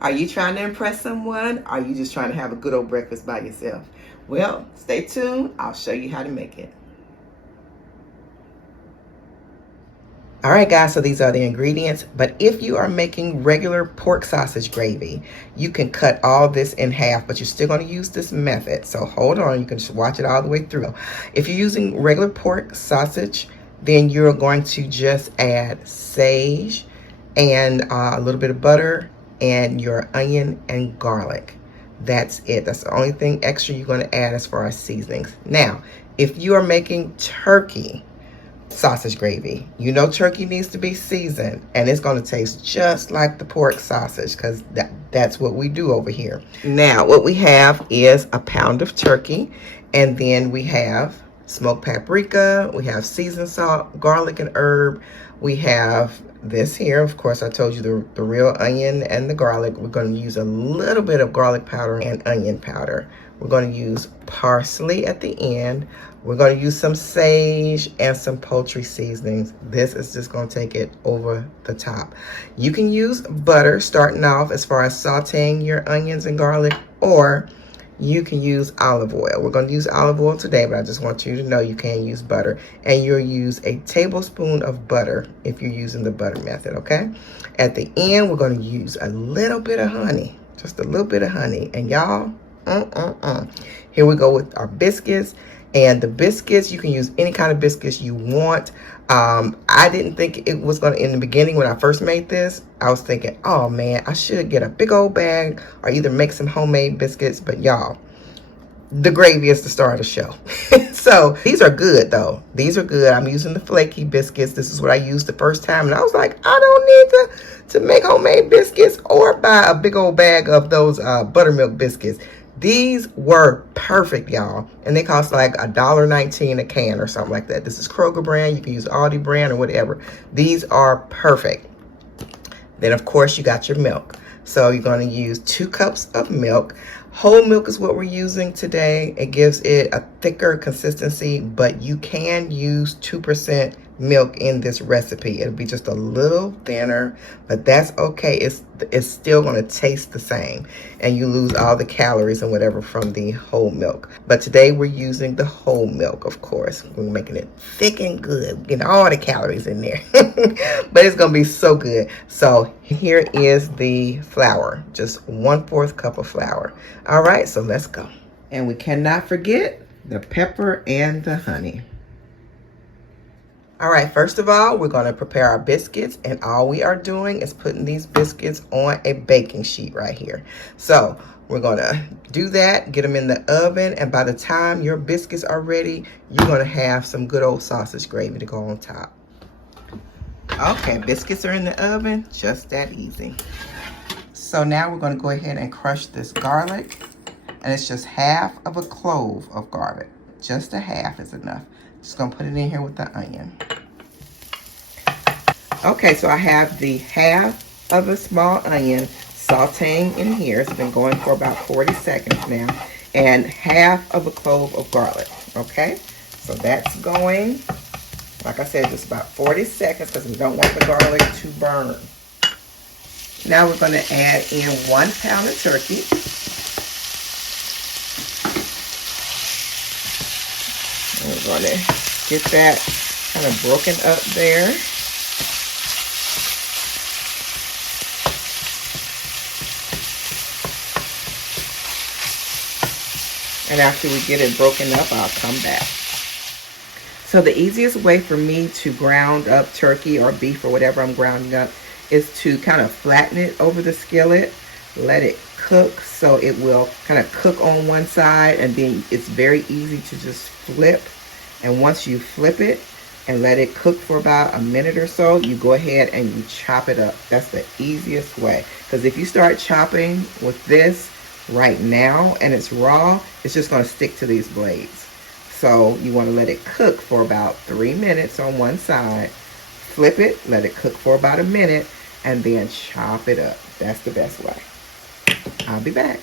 Are you trying to impress someone? Or are you just trying to have a good old breakfast by yourself? Well, stay tuned. I'll show you how to make it. All right, guys, so these are the ingredients. But if you are making regular pork sausage gravy, you can cut all this in half, but you're still going to use this method. So hold on, you can just watch it all the way through. If you're using regular pork sausage, then you're going to just add sage and a little bit of butter and your onion and garlic. That's it. That's the only thing extra you're going to add as far as seasonings. Now, if you are making turkey sausage gravy, you know turkey needs to be seasoned, and it's going to taste just like the pork sausage, because that's what we do over here. Now what we have is a pound of turkey, and then we have smoked paprika, we have seasoned salt, garlic and herb, we have this here, of course I told you the real onion and the garlic. We're going to use a little bit of garlic powder and onion powder. We're going to use parsley at the end. We're going to use some sage and some poultry seasonings. This is just going to take it over the top. You can use butter starting off as far as sauteing your onions and garlic, or you can use olive oil. We're going to use olive oil today, but I just want you to know you can use butter. And you'll use a tablespoon of butter if you're using the butter method, okay? At the end, we're going to use a little bit of honey, just a little bit of honey. And y'all, here we go with our biscuits. And the biscuits, you can use any kind of biscuits you want. I didn't think it was going to, in the beginning when I first made this, I was thinking, oh man, I should get a big old bag or either make some homemade biscuits. But y'all, the gravy is the star of the show. So these are good though. These are good. I'm using the flaky biscuits. This is what I used the first time. And I was like, I don't need to make homemade biscuits or buy a big old bag of those buttermilk biscuits. These were perfect, y'all, and they cost like $1.19 a can or something like that. This is Kroger brand. You can use Aldi brand or whatever. These are perfect. Then, of course, you got your milk. So you're going to use 2 cups of milk. Whole milk is what we're using today. It gives it a thicker consistency, but you can use 2% milk in this recipe. It'll be just a little thinner, but that's okay. It's still going to taste the same, and you lose all the calories and whatever from the whole milk. But today we're using the whole milk, of course. We're making it thick and good, getting all the calories in there. But it's going to be so good. So here is the flour, just 1/4 cup of flour. All right, so let's go. And we cannot forget the pepper and the honey. All right, first of all, we're going to prepare our biscuits, and all we are doing is putting these biscuits on a baking sheet right here. So we're going to do that, get them in the oven, and by the time your biscuits are ready, you're going to have some good old sausage gravy to go on top. Okay, biscuits are in the oven, just that easy. So now we're going to go ahead and crush this garlic, and it's just half of a clove of garlic. Just a half is enough. Just gonna put it in here with the onion. Okay, so I have the half of a small onion sauteing in here. It's been going for about 40 seconds now. And half of a clove of garlic, okay? So that's going, like I said, just about 40 seconds because we don't want the garlic to burn. Now we're gonna add in 1 pound of turkey. We're going to get that kind of broken up there. And after we get it broken up, I'll come back. So the easiest way for me to ground up turkey or beef or whatever I'm grounding up is to kind of flatten it over the skillet, let it cook so it will kind of cook on one side, and then it's very easy to just flip. And once you flip it and let it cook for about a minute or so, you go ahead and you chop it up. That's the easiest way, because if you start chopping with this right now and it's raw, it's just going to stick to these blades. So you want to let it cook for about 3 minutes on one side, flip it, let it cook for about a minute, and then chop it up. That's the best way. I'll be back.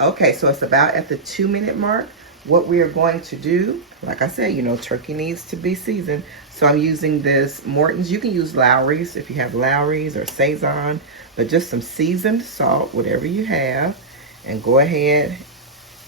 Okay, so it's about at the 2-minute mark. What we are going to do, like I said, you know, turkey needs to be seasoned. So I'm using this Morton's. You can use Lowry's if you have Lowry's or Saison, but just some seasoned salt, whatever you have, and go ahead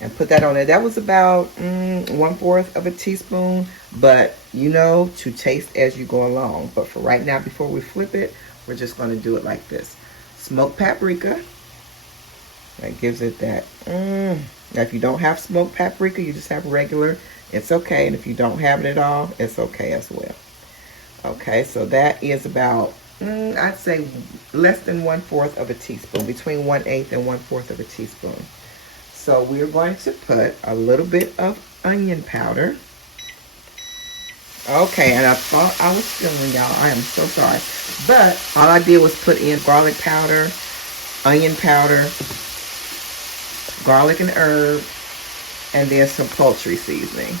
and put that on there. That was about 1/4 of a teaspoon, but you know, to taste as you go along. But for right now, before we flip it, we're just going to do it like this. Smoked paprika. That gives it that. Now, if you don't have smoked paprika, you just have regular, it's okay. And if you don't have it at all, it's okay as well. Okay, so that is about, I'd say less than 1/4 of a teaspoon, between 1/8 and 1/4 of a teaspoon. So we're going to put a little bit of onion powder. Okay, and I thought I was filming, y'all. I am so sorry. But all I did was put in garlic powder, onion powder, garlic and herb, and then some poultry seasoning.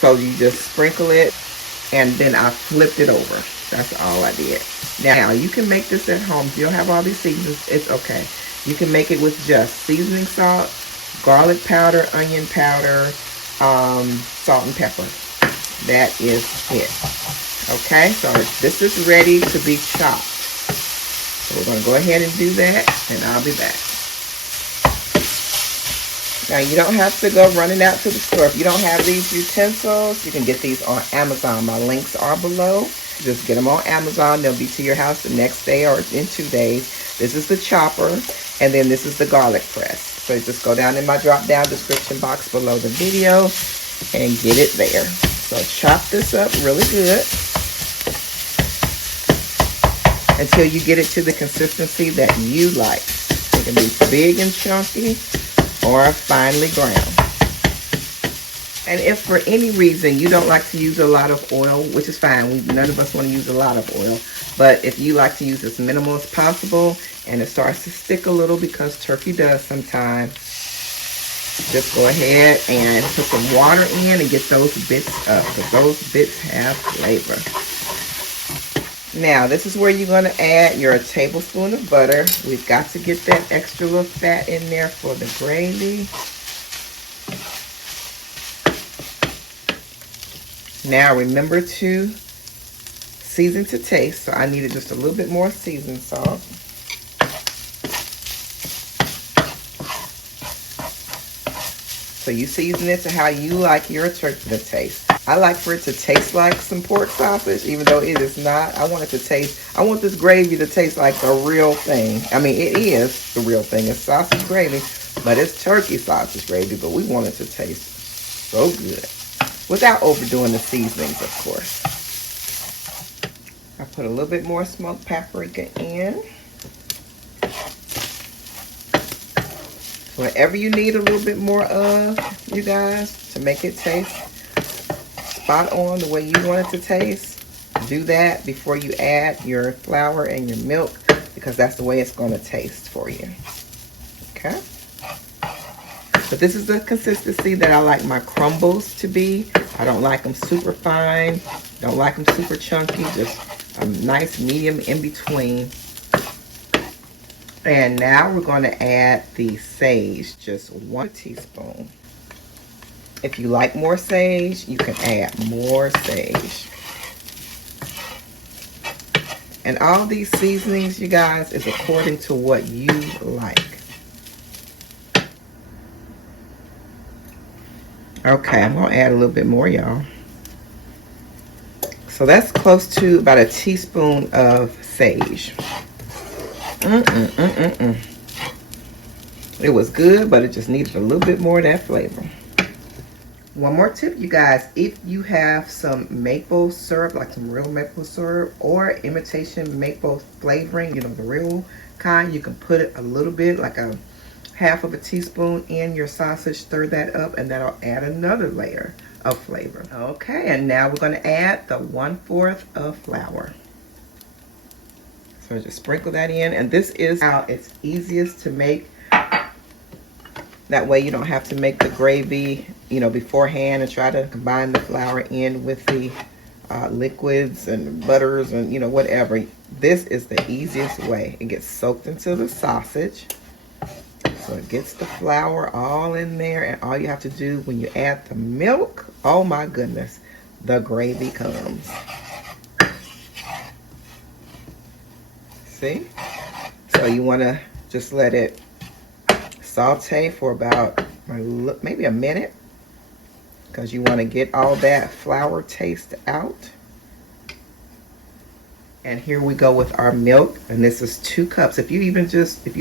So you just sprinkle it, and then I flipped it over. That's all I did. Now, you can make this at home. If you don't have all these seasonings, it's okay. You can make it with just seasoning salt, garlic powder, onion powder, salt and pepper. That is it. Okay, so this is ready to be chopped. So we're going to go ahead and do that, and I'll be back. Now, you don't have to go running out to the store. If you don't have these utensils, you can get these on Amazon. My links are below. Just get them on Amazon. They'll be to your house the next day or in 2 days. This is the chopper, and then this is the garlic press. So just go down in my drop-down description box below the video and get it there. So chop this up really good until you get it to the consistency that you like. It can be big and chunky or finely ground. And if for any reason you don't like to use a lot of oil, which is fine, none of us want to use a lot of oil, but if you like to use as minimal as possible and it starts to stick a little, because turkey does sometimes, just go ahead and put some water in and get those bits up, because those bits have flavor. Now, this is where you're going to add your tablespoon of butter. We've got to get that extra little fat in there for the gravy. Now, remember to season to taste. So I needed just a little bit more seasoned salt. So you season it to how you like your turkey to taste. I like for it to taste like some pork sausage, even though it is not. I want it to taste, I want this gravy to taste like the real thing. I mean, it is the real thing. It's sausage gravy, but it's turkey sausage gravy, but we want it to taste so good. Without overdoing the seasonings, of course. I put a little bit more smoked paprika in. Whatever you need a little bit more of, you guys, to make it taste spot on the way you want it to taste, do that before you add your flour and your milk, because that's the way it's going to taste for you. Okay? But this is the consistency that I like my crumbles to be. I don't like them super fine, don't like them super chunky, just a nice medium in between. And now we're going to add the sage, just 1 teaspoon. If you like more sage, you can add more sage. And all these seasonings, you guys, is according to what you like. Okay, I'm going to add a little bit more, y'all. So that's close to about a teaspoon of sage. It was good, but it just needed a little bit more of that flavor. One more tip, you guys. If you have some maple syrup, like some real maple syrup, or imitation maple flavoring, you know, the real kind, you can put it a little bit, like a half of a teaspoon in your sausage, stir that up, and that'll add another layer of flavor. Okay, and now we're going to add the 1/4 of flour. So just sprinkle that in, and this is how it's easiest to make. That way you don't have to make the gravy, you know, beforehand and try to combine the flour in with the liquids and butters and, you know, whatever. This is the easiest way. It gets soaked into the sausage. So it gets the flour all in there, and all you have to do when you add the milk, oh my goodness, the gravy comes. See? So you want to just let it saute for about maybe a minute, because you want to get all that flour taste out. And here we go with our milk, and this is 2 cups. If you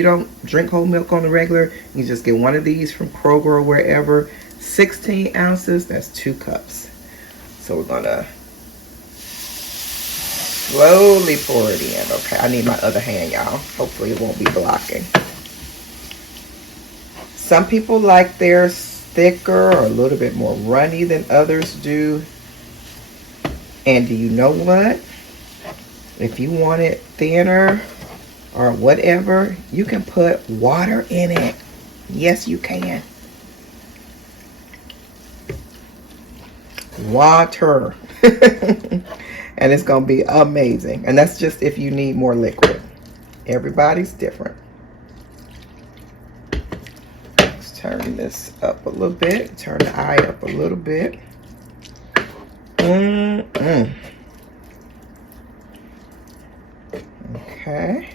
don't drink whole milk on the regular, you just get one of these from Kroger or wherever. 16 ounces, that's 2 cups. So we're gonna slowly pour it in. Okay, I need my other hand, y'all. Hopefully it won't be blocking. Some people like theirs thicker or a little bit more runny than others do. And do you know what? If you want it thinner or whatever, you can put water in it. Yes, you can. Water. And it's going to be amazing. And that's just if you need more liquid. Everybody's different. Let's turn this up a little bit. Turn the eye up a little bit. Okay.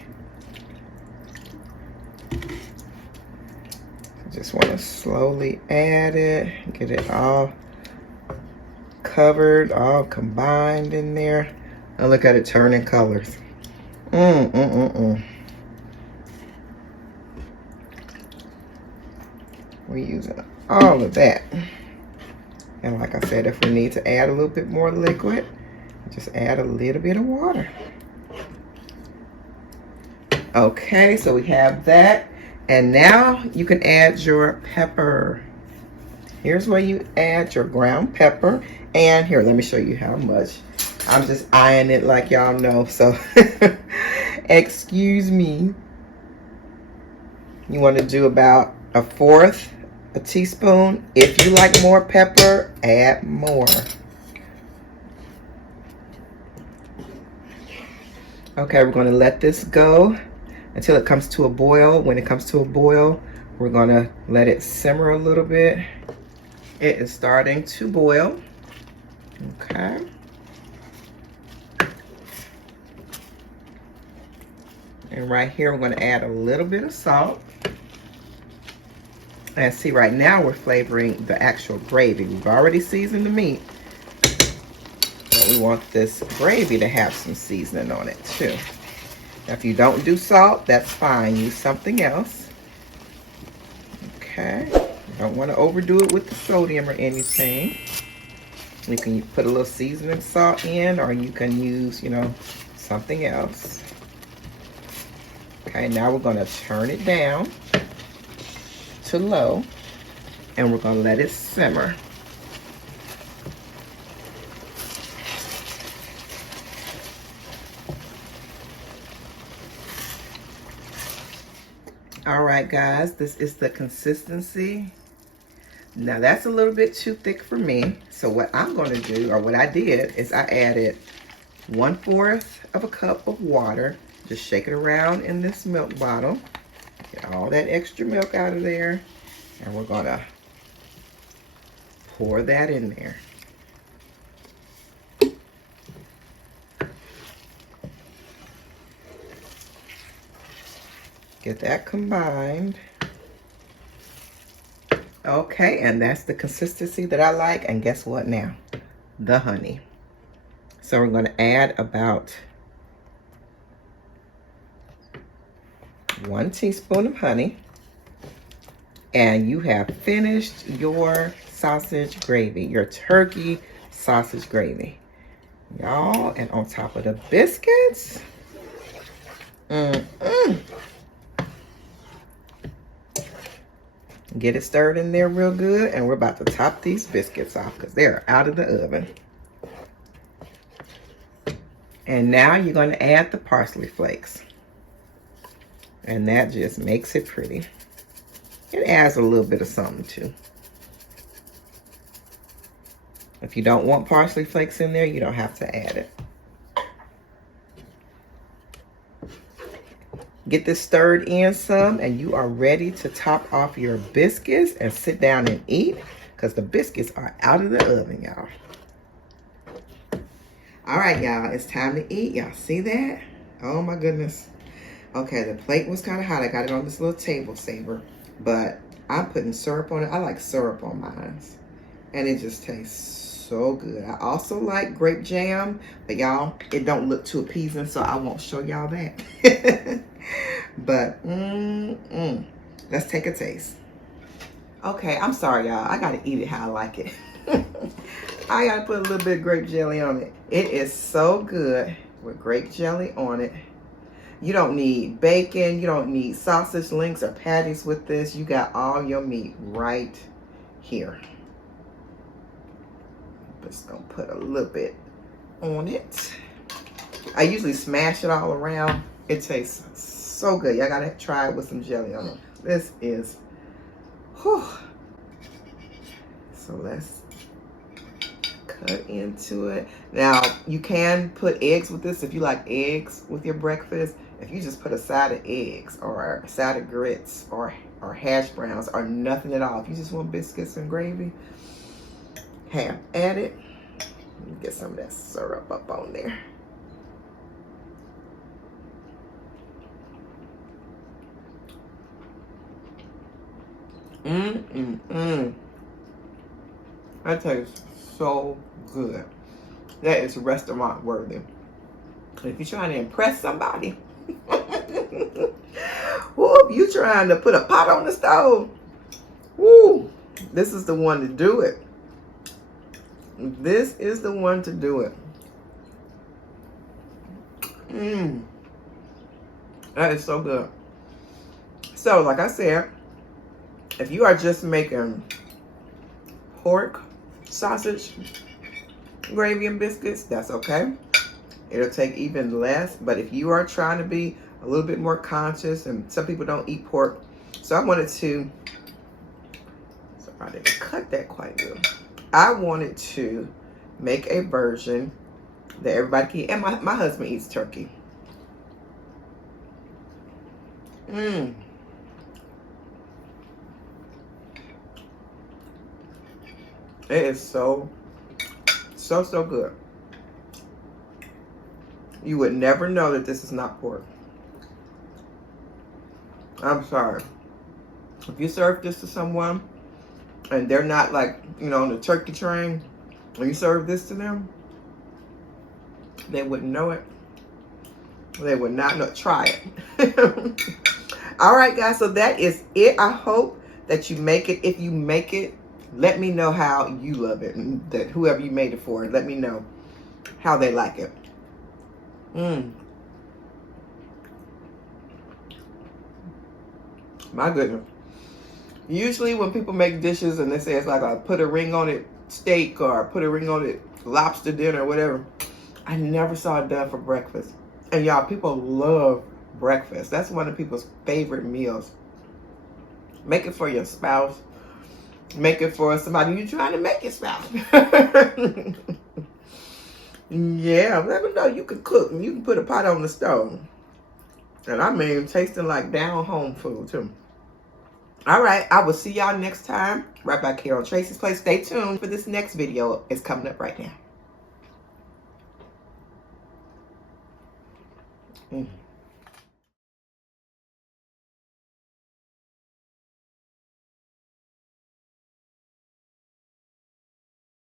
Just want to slowly add it, get it all covered, all combined in there. Now look at it turning colors. We're using all of that. And like I said, if we need to add a little bit more liquid, just add a little bit of water. Okay, so we have that. And now you can add your pepper. Here's where you add your ground pepper. And here, let me show you how much. I'm just eyeing it like y'all know, so excuse me. You want to do about 1/4 a teaspoon. If you like more pepper, add more. Okay, we're going to let this go until it comes to a boil. When it comes to a boil, we're going to let it simmer a little bit. It is starting to boil. Okay. And right here, we're going to add a little bit of salt. And see, right now we're flavoring the actual gravy. We've already seasoned the meat, but we want this gravy to have some seasoning on it too. Now, if you don't do salt, that's fine. Use something else. Okay. You don't want to overdo it with the sodium or anything. You can put a little seasoning salt in, or you can use, something else. Okay, now we're going to turn it down to low, and we're going to let it simmer. All right, guys, this is the consistency. Now, that's a little bit too thick for me. So what I'm going to do, or what I did, is I added 1/4 of a cup of water. Just shake it around in this milk bottle. Get all that extra milk out of there. And we're going to pour that in there. Get that combined. Okay, and that's the consistency that I like. And guess what now? The honey. So we're going to add about 1 teaspoon of honey. And you have finished your sausage gravy, your turkey sausage gravy. Y'all, and on top of the biscuits. Get it stirred in there real good, and we're about to top these biscuits off because they're out of the oven. And now you're going to add the parsley flakes. And that just makes it pretty. It adds a little bit of something too. If you don't want parsley flakes in there, you don't have to add it. Get this stirred in some, and you are ready to top off your biscuits and sit down and eat, because the biscuits are out of the oven, y'all. All right, y'all, it's time to eat. Y'all see that? Oh my goodness. Okay, the plate was kind of hot. I got it on this little table saver, but I'm putting syrup on it. I like syrup on mine, and it just tastes so good. I also like grape jam, but y'all, it don't look too appeasing, so I won't show y'all that. But let's take a taste. Okay, I'm sorry, y'all. I gotta eat it how I like it. I gotta put a little bit of grape jelly on it. It is so good with grape jelly on it. You don't need bacon. You don't need sausage links or patties with this. You got all your meat right here. Just gonna put a little bit on it. I usually smash it all around. It tastes so good. Y'all gotta try it with some jelly on it. This is, whew. So let's cut into it. Now, you can put eggs with this if you like eggs with your breakfast. If you just put a side of eggs or a side of grits or hash browns or nothing at all. If you just want biscuits and gravy, have at it. Get some of that syrup up on there. That tastes so good. That is restaurant worthy. If you're trying to impress somebody, whoop, you trying to put a pot on the stove, woo, this is the one to do it. This is the one to do it. That is so good. So, like I said, if you are just making pork, sausage, gravy, and biscuits, that's okay. It'll take even less. But if you are trying to be a little bit more conscious, and some people don't eat pork, so I wanted to, so I didn't cut that quite good. I wanted to make a version that everybody can eat. And my husband eats turkey. It is so good. You would never know that this is not pork. I'm sorry. If you serve this to someone and they're not like, on the turkey train, and you serve this to them, they wouldn't know it. They would not know. Try it. All right, guys, so that is it. I hope that you make it. If you make it, let me know how you love it, and that whoever you made it for, let me know how they like it. My goodness. Usually when people make dishes and they say it's like I put a ring on it steak or put a ring on it lobster dinner or whatever, I never saw it done for breakfast. And y'all, people love breakfast. That's one of people's favorite meals. Make it for your spouse. Make it for somebody you're trying to make your spouse. Yeah, let me know you can cook and you can put a pot on the stove. And I mean, tasting like down home food too. All right, I will see y'all next time right back here on Tracie's Place. Stay tuned for this next video. It's coming up right now.